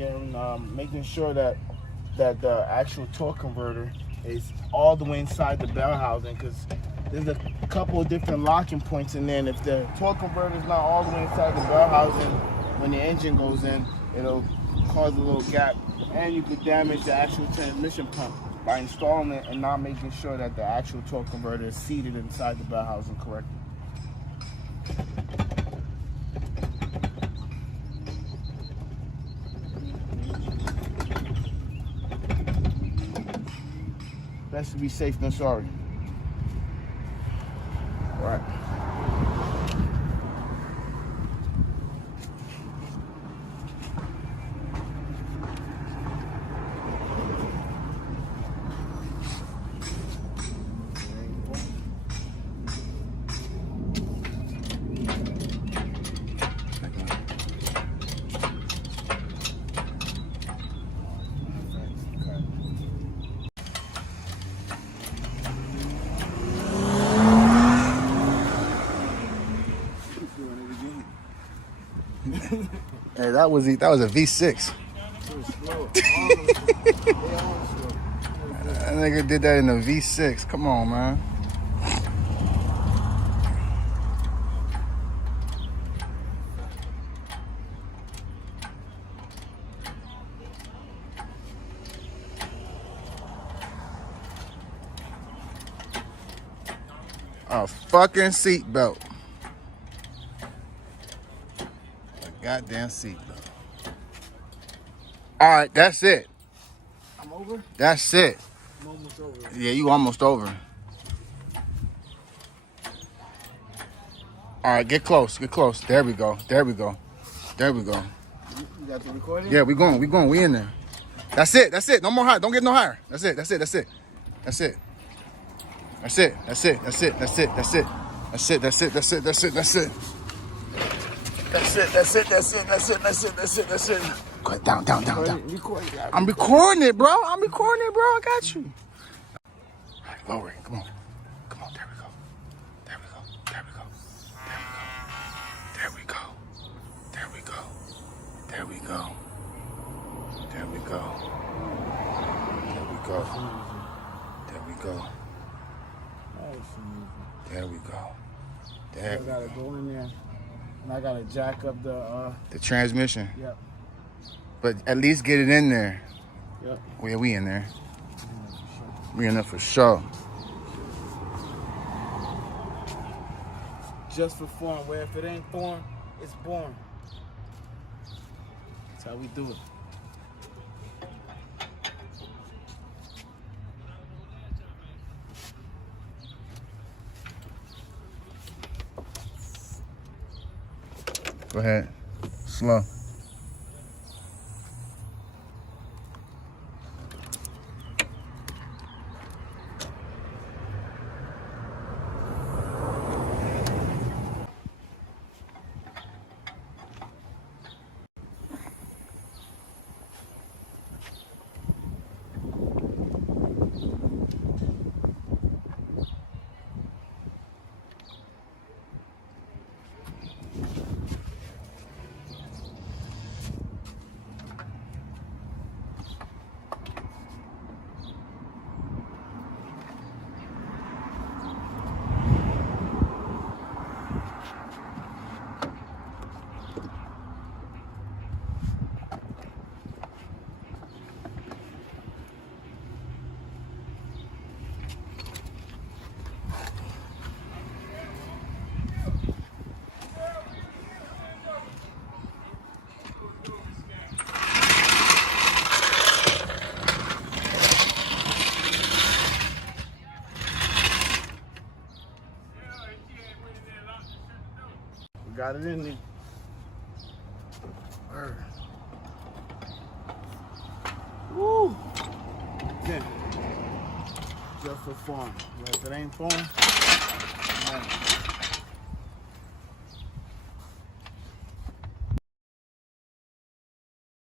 again, making sure that the actual torque converter is all the way inside the bell housing, because there's a couple of different locking points in there, and if the torque converter is not all the way inside the bell housing, when the engine goes in, it'll cause a little gap, and you could damage the actual transmission pump by installing it and not making sure that the actual torque converter is seated inside the bell housing correctly. Best to be safe than sorry. All right. Hey, that was a V6. That nigga did that in a V6. Come on, man. A fucking seatbelt. Goddamn seatbelt. All right, that's it. I'm over? That's it. I'm almost over. Yeah, you almost over. All right, get close, get close. There we go, there we go, there we go. You got the recording? Yeah, we going, we in there. That's it, that's it. No more higher, don't get no higher. That's it, that's it, that's it. That's it. That's it, that's it, that's it, that's it, that's it. That's it, that's it, that's it, that's it, that's it. That's it, that's it, that's it, that's it, that's it, that's it, that's it. Go ahead, down, down, down, down. I'm recording it, bro. I'm recording it, bro. I got you. All right, lower it. Come on. Come on, there we go. There we go. There we go. There we go. There we go. There we go. There we go. There we go. There we go. There we go. There we go. I gotta go in there. And I gotta jack up the transmission. Yep. But at least get it in there. Yep. Well, yeah, we in there. We in there for sure. Just for form. Where if it ain't form, it's born. That's how we do it. Go ahead. Slow. Got it in there. Word. Woo! Yeah. Just for fun. If it ain't fun, man.